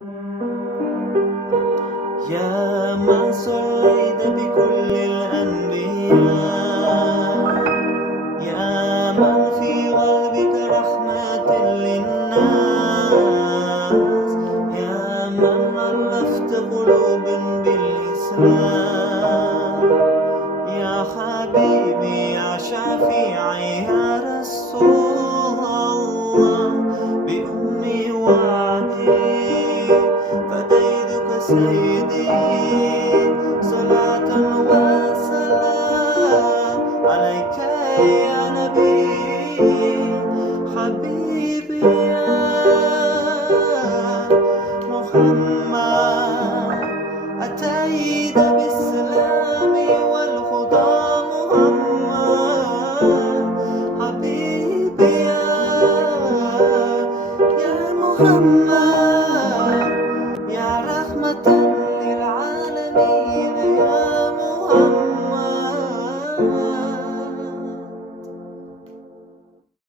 يا من صليت بكل الأنبياء، يا من في قلبك رحمة للناس، يا من ألفت قلوب بالإسلام، يا حبيبي يا شفيعي يا رسول الله، بأمي وأبي فديتك سيدي، صلاة وسلام عليك يا نبي حبيبي يا محمد. أتيت بالسلام والهدى محمد، حبيبي يا محمد، يا رحمة للعالمين.